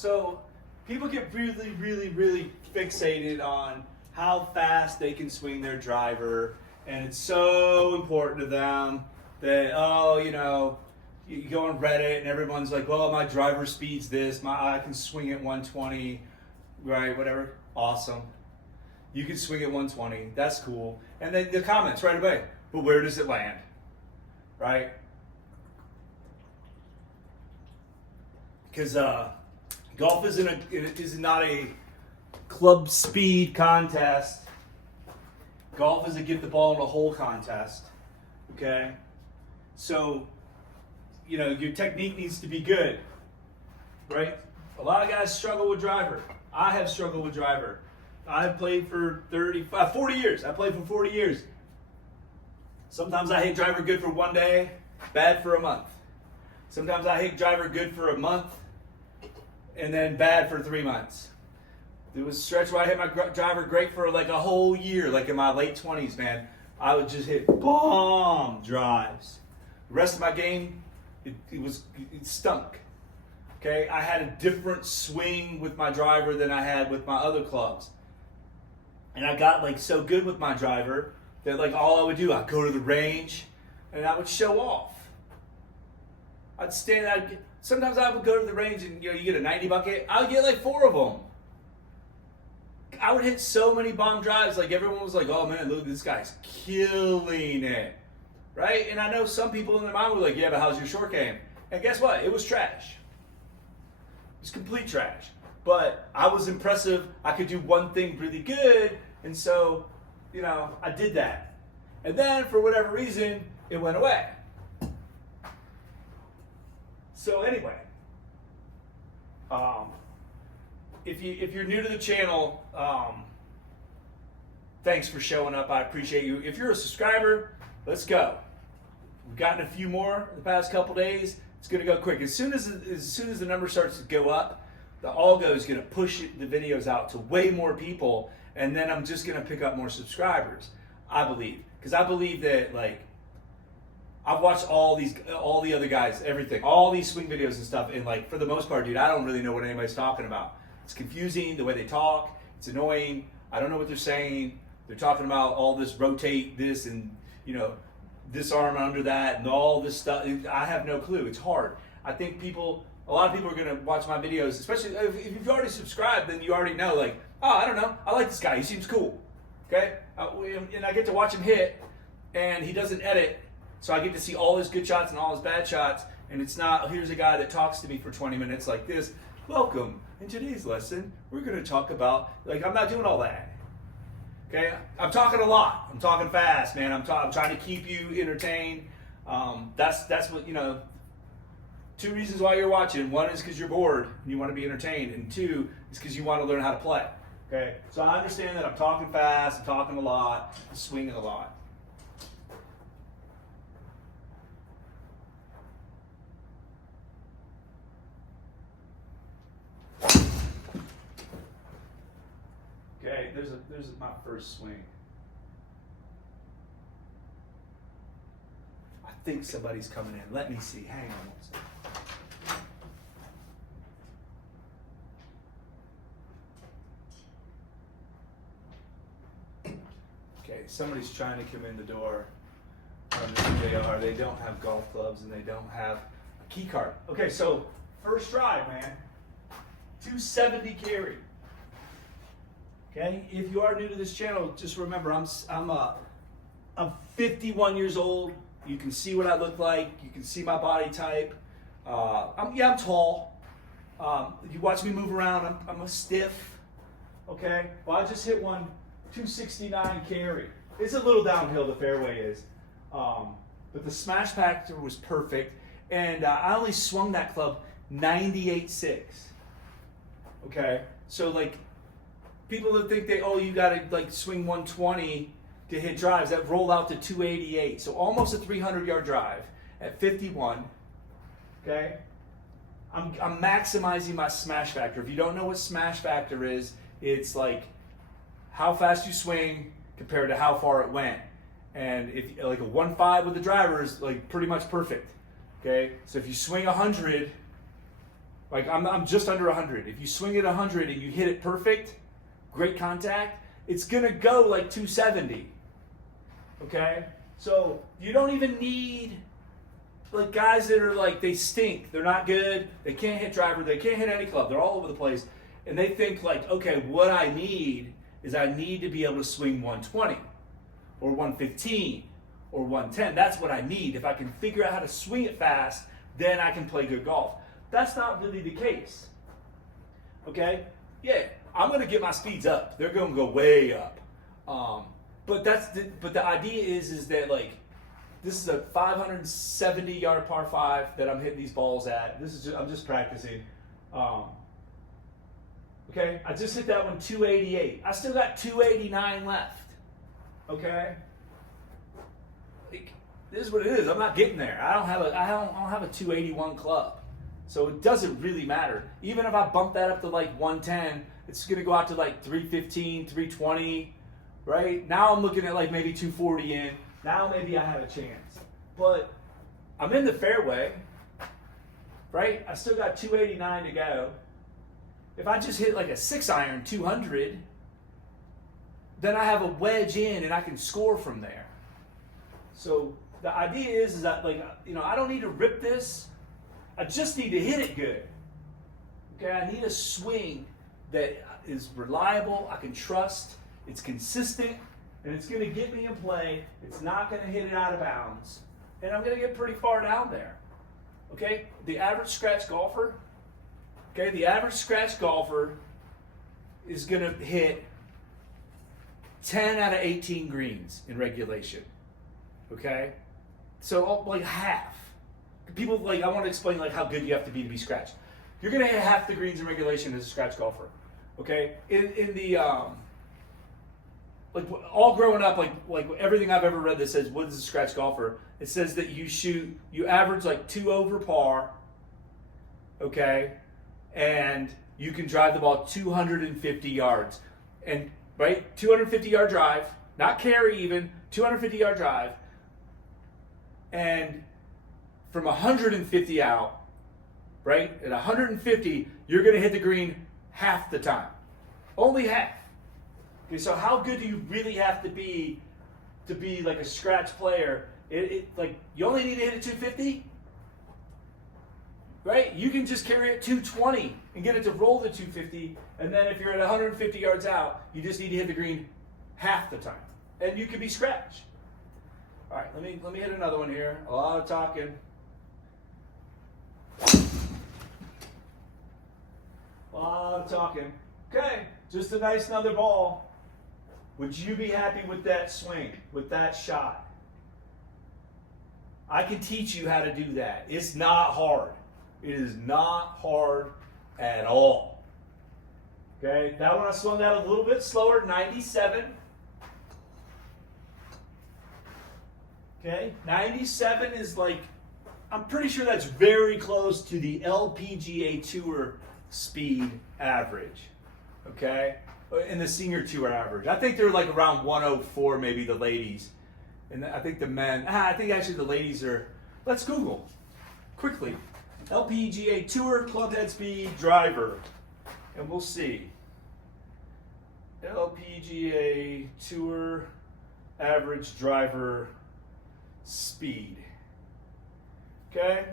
So people get really, really, really fixated on how fast they can swing their driver, and it's so important to them that, oh, you know, you go on Reddit and everyone's like, well, my driver speed's this, I can swing at 120, right, whatever. Awesome. You can swing at 120, that's cool. And then the comments right away, but where does it land, right? Because golf is not a club speed contest. Golf is a get the ball in a hole contest. Okay? So, you know, your technique needs to be good. Right? A lot of guys struggle with driver. I have struggled with driver. I've played for 40 years. I played for 40 years. Sometimes I hit driver good for one day, bad for a month. Sometimes I hit driver good for a month, and then bad for 3 months. There was a stretch where I hit my driver great for like a whole year, like in my late 20s, man. I would just hit bomb drives. The rest of my game, it stunk. Okay, I had a different swing with my driver than I had with my other clubs. And I got like so good with my driver that like all I would do, I'd go to the range and I would show off. Sometimes I would go to the range and you get a 90 bucket. I would get like 4 of them. I would hit so many bomb drives, like everyone was like, oh man, look, this guy's killing it, right? And I know some people in their mind were like, yeah, but how's your short game? And guess what? It was trash. It was complete trash. But I was impressive. I could do one thing really good, and so, you know, I did that. And then, for whatever reason, it went away. So anyway, if you're new to the channel, thanks for showing up. I appreciate you. If you're a subscriber, let's go. We've gotten a few more in the past couple days. It's going to go quick. As soon as the number starts to go up, the algo is going to push the videos out to way more people, and then I'm just going to pick up more subscribers. I believe, because I believe that like I've watched all the other guys, everything, all these swing videos and stuff, and like for the most part, dude, I don't really know what anybody's talking about. It's confusing the way they talk. It's annoying. I don't know what they're saying. They're talking about all this rotate this and, you know, this arm under that and all this stuff. I have no clue. It's hard. I think a lot of people are going to watch my videos, especially if you've already subscribed, then you already know, like, oh, I don't know, I like this guy, he seems cool, okay? And I get to watch him hit, and he doesn't edit, so I get to see all his good shots and all his bad shots, and it's not, here's a guy that talks to me for 20 minutes like this. Welcome, in today's lesson, we're going to talk about, like, I'm not doing all that, okay? I'm talking a lot, I'm talking fast, man, I'm trying to keep you entertained. That's what, you know, 2 reasons why you're watching. 1 is because you're bored and you want to be entertained, and 2 is because you want to learn how to play. Okay? So I understand that I'm talking fast, I'm talking a lot, I'm swinging a lot. Okay, there's my first swing. I think somebody's coming in. Let me see. Hang on one second. Okay, somebody's trying to come in the door. I don't know who they are. They don't have golf clubs and they don't have a key card. Okay, so first drive, man. 270 carry. Okay, if you are new to this channel, just remember I'm 51 years old. You can see what I look like. You can see my body type. I'm tall. You watch me move around. I'm a stiff. Okay, well I just hit one 269 carry. It's a little downhill, the fairway is, but the smash factor was perfect, and I only swung that club 98.6. Okay, so like people that think you gotta like swing 120 to hit drives, that rolled out to 288, so almost a 300-yard drive at 51. Okay, I'm maximizing my smash factor. If you don't know what smash factor is, it's like how fast you swing compared to how far it went. And if like a 1.5 with the driver is like pretty much perfect. Okay, so if you swing 100 Like I'm just under 100. If you swing it 100 and you hit it perfect, great contact, it's gonna go like 270. Okay? So you don't even need like guys that are like, they stink, they're not good, they can't hit driver, they can't hit any club, they're all over the place, and they think like, okay, what I need is I need to be able to swing 120 or 115 or 110. That's what I need. If I can figure out how to swing it fast, then I can play good golf. That's not really the case. Okay? Yeah, I'm going to get my speeds up. They're going to go way up. But the idea is that like, this is a 570-yard par 5 that I'm hitting these balls at. I'm just practicing. Okay, I just hit that one 288. I still got 289 left. Okay, like, this is what it is. I'm not getting there. I don't have a 281 club, so it doesn't really matter. Even if I bump that up to like 110, it's gonna go out to like 315, 320. Right now, I'm looking at like maybe 240 in. Now maybe I have a chance, but I'm in the fairway, right? I still got 289 to go. If I just hit like a 6-iron 200, then I have a wedge in and I can score from there. So the idea is that like, I don't need to rip this. I just need to hit it good. Okay, I need a swing that is reliable, I can trust, it's consistent, and it's going to get me in play. It's not going to hit it out of bounds. And I'm going to get pretty far down there. Okay? The average scratch golfer, is going to hit 10 out of 18 greens in regulation. Okay? So like half. People like, I want to explain like how good you have to be scratch. You're going to hit half the greens in regulation as a scratch golfer. Okay? In the like all growing up, like everything I've ever read that says what is a scratch golfer, it says that you average like 2 over par, okay, and you can drive the ball 250 yards, and right, 250-yard drive, not carry even, 250-yard drive, and from 150 out, right, at 150, you're going to hit the green half the time, only half. Okay, so how good do you really have to be like a scratch player? Like you only need to hit it 250, right? You can just carry it 220 and get it to roll the 250, and then if you're at 150 yards out, you just need to hit the green half the time, and you can be scratch. All right, let me hit another one here. A lot of talking. A lot of talking. Okay, just a nice another ball. Would you be happy with that swing, with that shot? I can teach you how to do that. It's not hard. It is not hard at all. Okay, that one I swung that a little bit slower, 97. Okay, 97 is like, I'm pretty sure that's very close to the LPGA Tour speed average. Okay? In the senior tour average. I think they're like around 104, maybe the ladies. And I think the men, I think actually the ladies are, let's Google quickly. LPGA Tour club head speed driver. And we'll see. LPGA Tour average driver speed. Okay?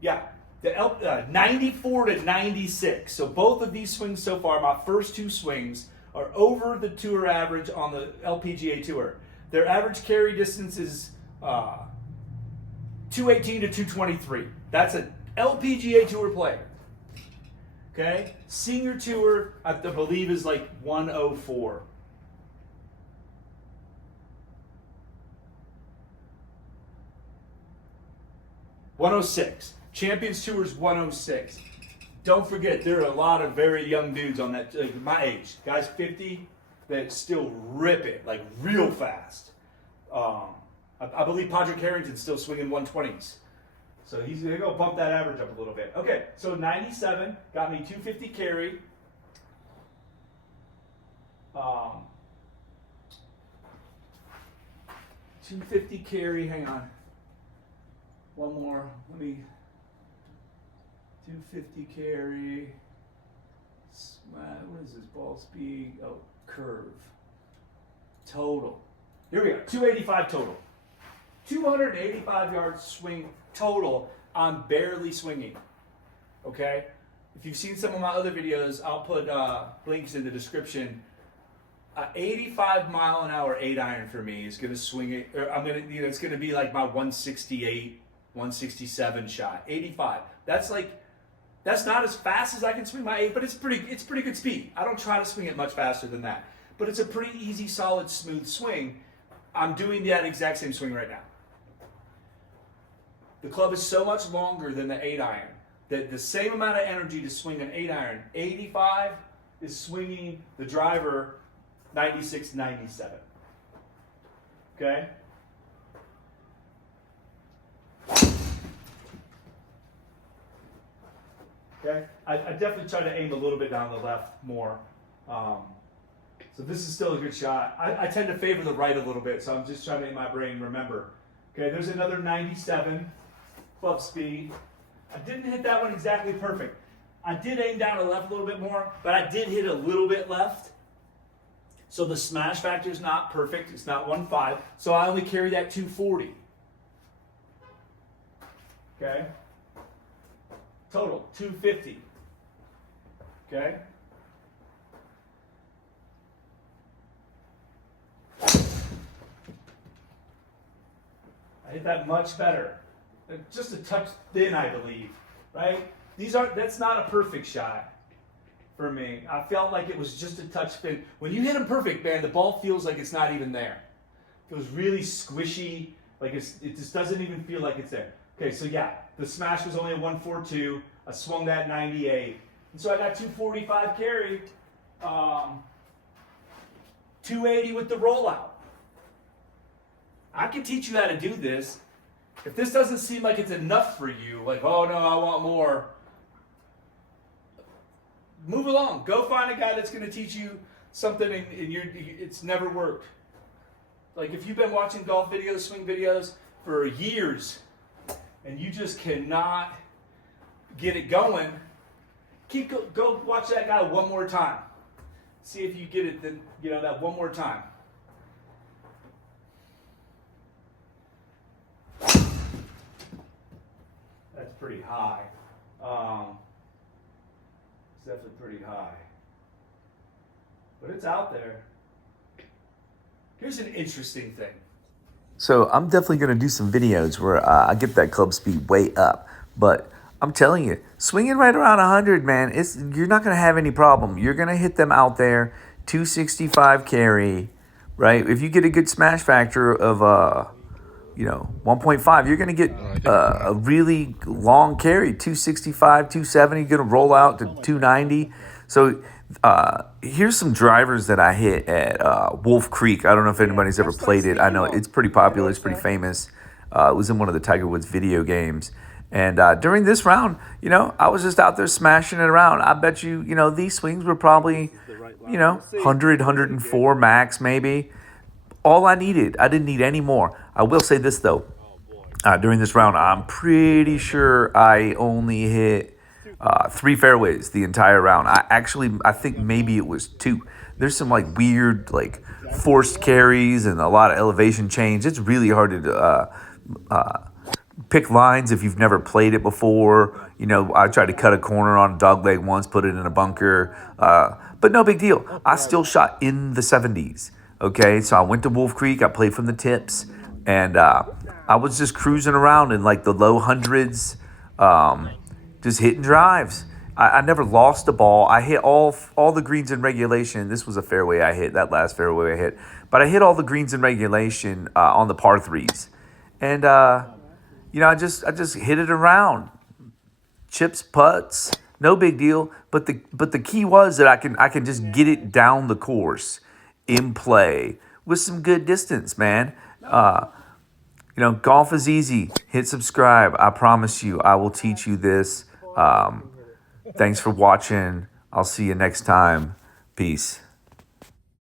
Yeah. The 94 to 96. So both of these swings so far, my first two swings, are over the tour average on the LPGA Tour. Their average carry distance is 218 to 223. That's an LPGA Tour player. Okay? Senior Tour, I believe, is like 104. $106. Champions Tour is 106. Don't forget, there are a lot of very young dudes on that, like my age, guys 50, that still rip it, like real fast. I believe Padraig Harrington's still swinging 120s. So he's going to go bump that average up a little bit. Okay, so 97 got me 250 carry. 250 carry, hang on. One more, let me... 250 carry. What is this ball speed? Oh, curve. Total. Here we go. 285 total. 285 yards swing total. I'm barely swinging. Okay? If you've seen some of my other videos, I'll put links in the description. 85 mile an hour 8-iron for me is going to swing it. Or it's going to be like my 168, 167 shot. 85. That's not as fast as I can swing my 8, but it's pretty good speed. I don't try to swing it much faster than that. But it's a pretty easy, solid, smooth swing. I'm doing that exact same swing right now. The club is so much longer than the 8-iron that the same amount of energy to swing an 8-iron, 85 is swinging the driver 96, 97. Okay? Okay? I definitely try to aim a little bit down the left more. So this is still a good shot. I tend to favor the right a little bit, so I'm just trying to, in my brain, remember. Okay, there's another 97 club speed. I didn't hit that one exactly perfect. I did aim down to left a little bit more, but I did hit a little bit left. So the smash factor is not perfect. It's not 1.5. So I only carry that 240. Okay? Total, 250. Okay? I hit that much better. Just a touch thin, I believe. Right? That's not a perfect shot for me. I felt like it was just a touch thin. When you hit them perfect, man, the ball feels like it's not even there. It feels really squishy. Like it just doesn't even feel like it's there. Okay, so yeah, the smash was only a 142. I swung that 98. And so I got 245 carry, 280 with the rollout. I can teach you how to do this. If this doesn't seem like it's enough for you, like, oh no, I want more, move along. Go find a guy that's going to teach you something and it's never worked. Like if you've been watching golf videos, swing videos for years, and you just cannot get it going, go watch that guy one more time. See if you get it, that one more time. That's pretty high. It's definitely pretty high. But it's out there. Here's an interesting thing. So I'm definitely going to do some videos where I get that club speed way up. But I'm telling you, swinging right around 100, man, you're not going to have any problem. You're going to hit them out there, 265 carry, right? If you get a good smash factor of 1.5, you're going to get a really long carry, 265, 270, going to roll out to 290. So here's some drivers that I hit at Wolf Creek. I don't know if anybody's ever played it. I know it's pretty popular. It's pretty famous. It was in one of the Tiger Woods video games. And during this round, I was just out there smashing it around. I bet you, these swings were probably, 100, 104 max maybe. All I needed. I didn't need any more. I will say this, though. During this round, I'm pretty sure I only hit 3 fairways the entire round. I think maybe it was 2. There's some weird forced carries and a lot of elevation change. It's really hard to pick lines if you've never played it before. I tried to cut a corner on a dog leg once, put it in a bunker, but no big deal. I still shot in the 70s. Okay, so I went to Wolf Creek. I played from the tips, and I was just cruising around in the low hundreds, just hitting drives. I never lost a ball. I hit all the greens in regulation. This was a fairway I hit, that last fairway I hit. But I hit all the greens in regulation on the par threes. And, I just hit it around. Chips, putts, no big deal. But the key was that I can just get it down the course in play with some good distance, man. Golf is easy. Hit subscribe. I promise you, I will teach you this. Thanks for watching. I'll see you next time. Peace.